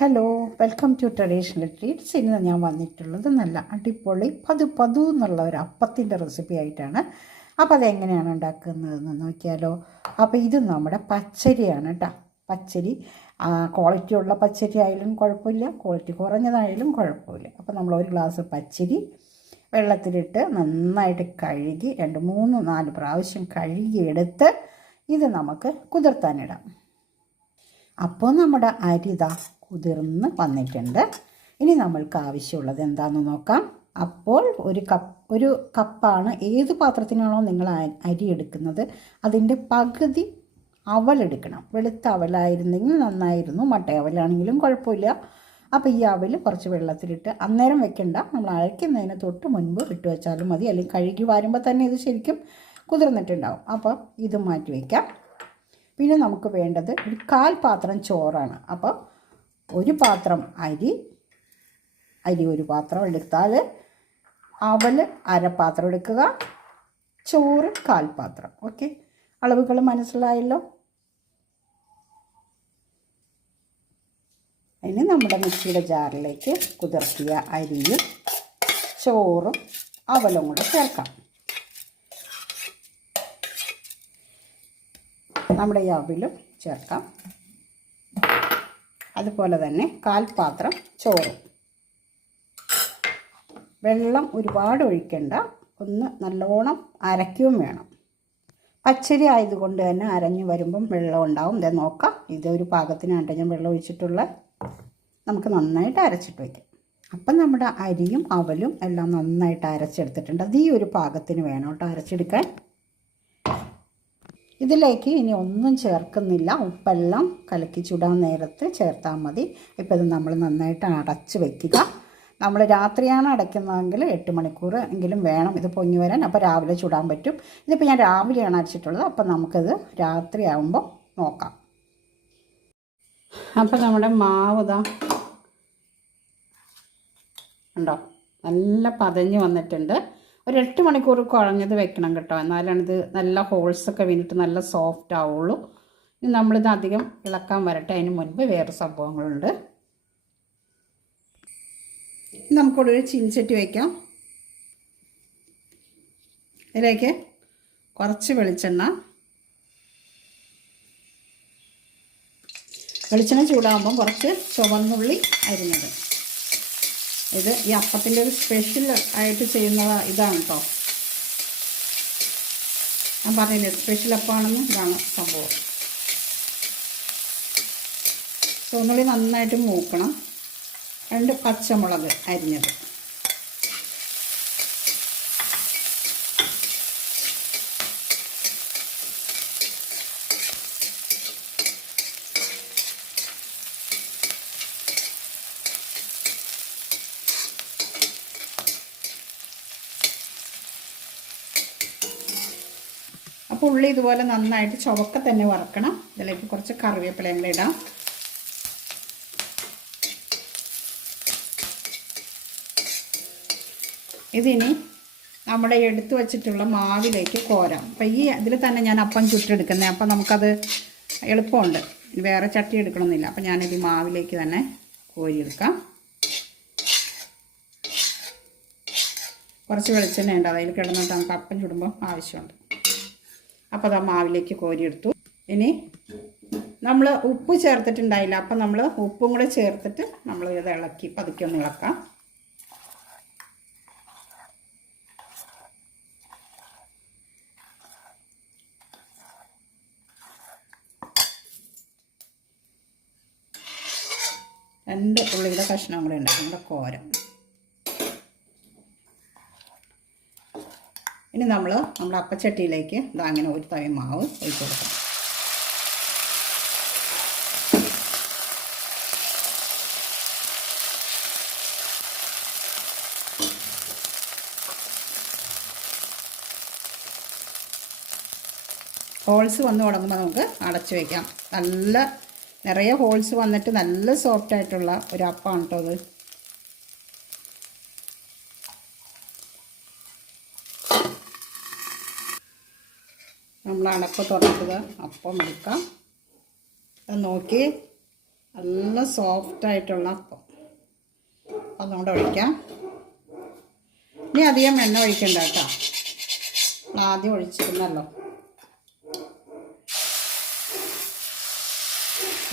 Hello welcome to traditional treats ഇന്ന് ഞാൻ വന്നിട്ടുള്ളത് നല്ല അടിപൊളി പതു പതു എന്നുള്ള ഒരു അപ്പത്തിന്റെ റെസിപ്പി ആയിട്ടാണ്. അപ്പോൾ അതെങ്ങനെയാണ് ഉണ്ടാക്കുന്നതെന്ന് നോക്കിയാലോ. അപ്പോൾ ഇത് നമ്മുടെ പച്ചരിയാണ് കേട്ടോ പച്ചരി ക്വാളിറ്റി ഉള്ള പച്ചരി ആയാലും കുഴപ്പമില്ല ക്വാളിറ്റി കുറഞ്ഞതായാലും കുഴപ്പമില്ല. അപ്പോൾ നമ്മൾ ഒരു ഗ്ലാസ് പച്ചരി വെള്ളത്തിലിട്ട് നന്നായിട്ട് കഴുകി രണ്ട് മൂന്ന് നാല് പ്രാവശ്യം കഴുകിയെടുത്ത് ഇത് നമുക്ക് കുതിർത്താനിടാം. അപ്പോൾ നമ്മുടെ അരി ഇതാ കുതിർന്ന് വന്നിട്ടുണ്ട്. ഇനി നമ്മൾക്ക് ആവശ്യമുള്ളത് എന്താണെന്ന് നോക്കാം. അപ്പോൾ ഒരു കപ്പ് ഒരു കപ്പാണ്. ഏത് പാത്രത്തിനാണോ നിങ്ങൾ അരി എടുക്കുന്നത് അതിന്റെ പകുതി അവലെടുക്കണം വെളുത്ത അവലായിരുന്നെങ്കിൽ നന്നായിരുന്നു. മട്ട അവലാണെങ്കിലും കുഴപ്പമില്ല. അപ്പോൾ ഈ അവൽ കുറച്ച് വെള്ളത്തിലിട്ട് അന്നേരം വെക്കണ്ട. നമ്മൾ അരയ്ക്കുന്നതിന് തൊട്ട് മുൻപ് ഇട്ട് വെച്ചാലും മതി. അല്ലെങ്കിൽ കഴുകി വരുമ്പോൾ തന്നെ ഇത് ശരിക്കും കുതിർന്നിട്ടുണ്ടാവും. അപ്പോൾ ഇത് മാറ്റി വയ്ക്കാം പിന്നെ നമുക്ക് വേണ്ടത് ഒരു കാൽ പാത്രം ചോറാണ്. അപ്പോൾ ഒരു പാത്രം അരി അരി ഒരു പാത്രം എടുത്താൽ അവൽ അരപ്പാത്രം എടുക്കുക ചോറ് കാൽപാത്രം ഓക്കെ? അളവുകൾ മനസ്സിലായല്ലോ? ഇനി നമ്മുടെ മിക്സിയുടെ ജാറിലേക്ക് കുതിർത്തിയ അരിയും ചോറും അവലും കൂടെ ചേർക്കാം. നമ്മുടെ ഈ അവലും ചേർക്കാം. അതുപോലെ തന്നെ കാൽപാത്രം ചോറും. വെള്ളം ഒരുപാട് ഒഴിക്കേണ്ട. ഒന്ന് നല്ലോണം അരയ്ക്കുകയും വേണം. പച്ചരി ആയതുകൊണ്ട് തന്നെ അരഞ്ഞു വരുമ്പം വെള്ളം ഉണ്ടാവും. ഇതേ നോക്കാം. ഇതൊരു പാകത്തിനാണ് ഞാൻ വെള്ളം ഒഴിച്ചിട്ടുള്ള. നമുക്ക് നന്നായിട്ട് അരച്ചിട്ട് വയ്ക്കാം. അപ്പം നമ്മുടെ അരിയും അവലും എല്ലാം നന്നായിട്ട് അരച്ചെടുത്തിട്ടുണ്ട്. അത് ഈ ഒരു പാകത്തിന് വേണം കേട്ടോ അരച്ചെടുക്കാൻ. ഇതിലേക്ക് ഇനി ഒന്നും ചേർക്കുന്നില്ല. ഉപ്പെല്ലാം കലക്കി ചുടാൻ നേരത്ത് ചേർത്താൽ മതി. ഇപ്പോൾ ഇത് നമ്മൾ നന്നായിട്ട് അടച്ച് വയ്ക്കുക നമ്മൾ രാത്രിയാണ് അടയ്ക്കുന്നതെങ്കിൽ എട്ട് മണിക്കൂർ എങ്കിലും വേണം ഇത് പൊങ്ങി വരാൻ. അപ്പോൾ രാവിലെ ചുടാൻ പറ്റും. ഇതിപ്പോൾ ഞാൻ രാവിലെയാണ് അടച്ചിട്ടുള്ളത് അപ്പോൾ നമുക്കിത് രാത്രി ആകുമ്പോൾ നോക്കാം. അപ്പോൾ നമ്മുടെ മാവ് ഇതാ ഉണ്ടോ നല്ല പതഞ്ഞ് വന്നിട്ടുണ്ട്. ഒരു എട്ട് മണിക്കൂർ കുഴഞ്ഞത് വെക്കണം കേട്ടോ. എന്നാലാണ് ഇത് നല്ല ഹോൾസൊക്കെ വീണിട്ട് നല്ല സോഫ്റ്റ് ആവുള്ളൂ. ഇനി നമ്മളിത് അധികം ഇളക്കാൻ വരട്ടെ. അതിന് മുൻപ് വേറെ സംഭവങ്ങളുണ്ട്. നമുക്കിവിടെ ഒരു ചീനിച്ചട്ടി വയ്ക്കാം ഇതിലേക്ക് കുറച്ച് വെളിച്ചെണ്ണ. വെളിച്ചെണ്ണ ചൂടാകുമ്പം കുറച്ച് ചുവന്നുള്ളി അരിഞ്ഞത്. ഇത് ഈ അപ്പത്തിന്റെ ഒരു സ്പെഷ്യൽ ആയിട്ട് ചെയ്യുന്ന ഇതാണ് കേട്ടോ ഞാൻ പറഞ്ഞില്ലേ സ്പെഷ്യൽ അപ്പമാണെന്ന് ഇതാണ് സംഭവം. ചുവന്നുള്ളി നന്നായിട്ട് മൂക്കണം. രണ്ട് പച്ചമുളക് അരിഞ്ഞത്. ഉള്ളി ഇതുപോലെ നന്നായിട്ട് ചുവക്ക തന്നെ വറക്കണം. ഇതിലേക്ക് കുറച്ച് കറിവേപ്പിലയും കൂടെ ഇടാം. ഇതിനി നമ്മുടെ എടുത്തു വച്ചിട്ടുള്ള മാവിലേക്ക് കോരാം. അപ്പം ഈ ഇതിൽ തന്നെ ഞാൻ അപ്പം ചുട്ടെടുക്കുന്നത് അപ്പം നമുക്കത് എളുപ്പമുണ്ട്. വേറെ ചട്ടി എടുക്കണമെന്നില്ല. അപ്പം ഞാനിത് മാവിലേക്ക് തന്നെ കോരിയെടുക്കാം. കുറച്ച് വെളിച്ചെണ്ണ ഉണ്ട് അതിൽ കിടന്നിട്ട് നമുക്ക് അപ്പം ചുടുമ്പോൾ ആവശ്യമുണ്ട്. അപ്പോൾ അത് മാവിലേക്ക് കോരിയെടുത്തു. ഇനി നമ്മൾ ഉപ്പ് ചേർത്തിട്ടുണ്ടായില്ല. അപ്പം നമ്മൾ ഉപ്പും കൂടെ ചേർത്തിട്ട് നമ്മൾ ഇത് ഇളക്കി പതുക്കെ ഒന്ന് ഇളക്കാം. രണ്ട് ഉള്ളിയുടെ കഷ്ണം കൂടെ ഉണ്ട്. നമ്മുടെ കോരം. ഇനി നമ്മൾ നമ്മുടെ അപ്പച്ചട്ടിയിലേക്ക് അങ്ങനെ ഒരു തവി മാവ് ഒഴിച്ചു കൊടുക്കാം. ഹോൾസ് വന്ന് തുടങ്ങുമ്പോൾ നമുക്ക് അടച്ചു വയ്ക്കാം നല്ല നിറയെ ഹോൾസ് വന്നിട്ട് നല്ല സോഫ്റ്റ് ആയിട്ടുള്ള ഒരു അപ്പാണ് കേട്ടോ അത് നമ്മൾ അടപ്പ് തുറക്കുക അപ്പം എടുക്കാം. അത് നോക്കി. നല്ല സോഫ്റ്റായിട്ടുള്ള അപ്പം. അതുകൊണ്ട് ഒഴിക്കാം. ഇനി അധികം എണ്ണ ഒഴിക്കണ്ട കേട്ടോ. ആദ്യം ഒഴിച്ചിരുന്നല്ലോ.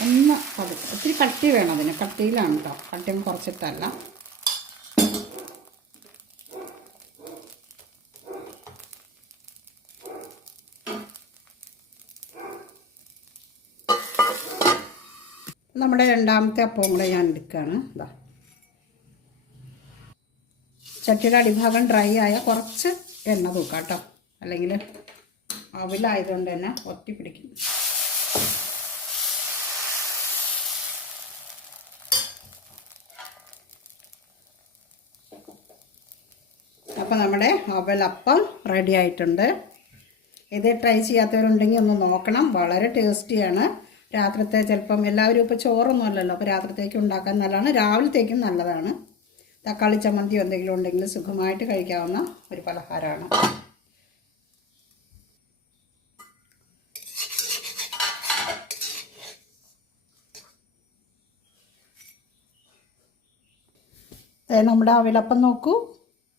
ഒന്ന് അത് ഒത്തിരി കട്ടി വേണം അതിന്. കട്ടിയിലാണ് കേട്ടോ. കട്ടിയും കുറച്ചിട്ടല്ല. നമ്മുടെ രണ്ടാമത്തെ അപ്പവും കൂടെ ഞാൻ എടുക്കുകയാണ് ഇതാ ചട്ടിയുടെ അടിഭാഗം ഡ്രൈ ആയ കുറച്ച് എണ്ണ തൂക്കാം കേട്ടോ. അല്ലെങ്കിൽ അവിലായതുകൊണ്ട് തന്നെ ഒത്തി പിടിക്കും. അപ്പം നമ്മുടെ അവലപ്പം റെഡി ആയിട്ടുണ്ട്. ഇത് ട്രൈ ചെയ്യാത്തവരുണ്ടെങ്കിൽ ഒന്ന് നോക്കണം. വളരെ ടേസ്റ്റിയാണ്. രാത്രിത്തെ ചിലപ്പം എല്ലാവരും ഇപ്പോൾ ചോറൊന്നും അല്ലല്ലോ അപ്പോൾ രാത്രിത്തേക്ക് ഉണ്ടാക്കാൻ നല്ലതാണ്. രാവിലത്തേക്കും നല്ലതാണ്. തക്കാളി ചമ്മന്തിയോ എന്തെങ്കിലും ഉണ്ടെങ്കിൽ സുഖമായിട്ട് കഴിക്കാവുന്ന ഒരു പലഹാരമാണ്. നമ്മുടെ അവിലപ്പം നോക്കൂ.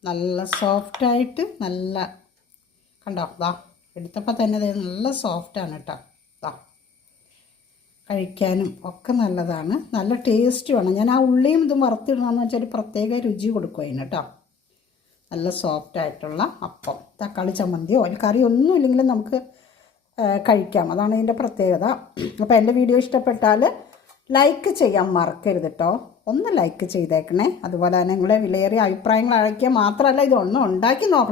നല്ല സോഫ്റ്റായിട്ട് നല്ല കണ്ടോ? ദാ എടുത്തപ്പോൾ തന്നെ നല്ല സോഫ്റ്റാണ് കേട്ടോ. ദാ. കഴിക്കാനും ഒക്കെ നല്ലതാണ്. നല്ല ടേസ്റ്റുമാണ് ഞാൻ ആ ഉള്ളിയും ഇതും വറുത്തിടണമെന്ന് വെച്ചാൽ ഒരു പ്രത്യേക രുചി കൊടുക്കും അതിന് കേട്ടോ നല്ല സോഫ്റ്റ് ആയിട്ടുള്ള അപ്പം. തക്കാളി ചമ്മന്തിയോ അതിൽ കറി ഒന്നും ഇല്ലെങ്കിലും നമുക്ക് കഴിക്കാം. അതാണ് ഇതിന്റെ പ്രത്യേകത. അപ്പോൾ എന്റെ വീഡിയോ ഇഷ്ടപ്പെട്ടാൽ ലൈക്ക് ചെയ്യാൻ മറക്കരുത് കേട്ടോ ഒന്ന് ലൈക്ക് ചെയ്തേക്കണേ. അതുപോലെ തന്നെ നിങ്ങളുടെ വിലയേറിയ അഭിപ്രായങ്ങൾ അയക്കുക മാത്രമല്ല ഇതൊന്നും ഉണ്ടാക്കി നോക്കണം.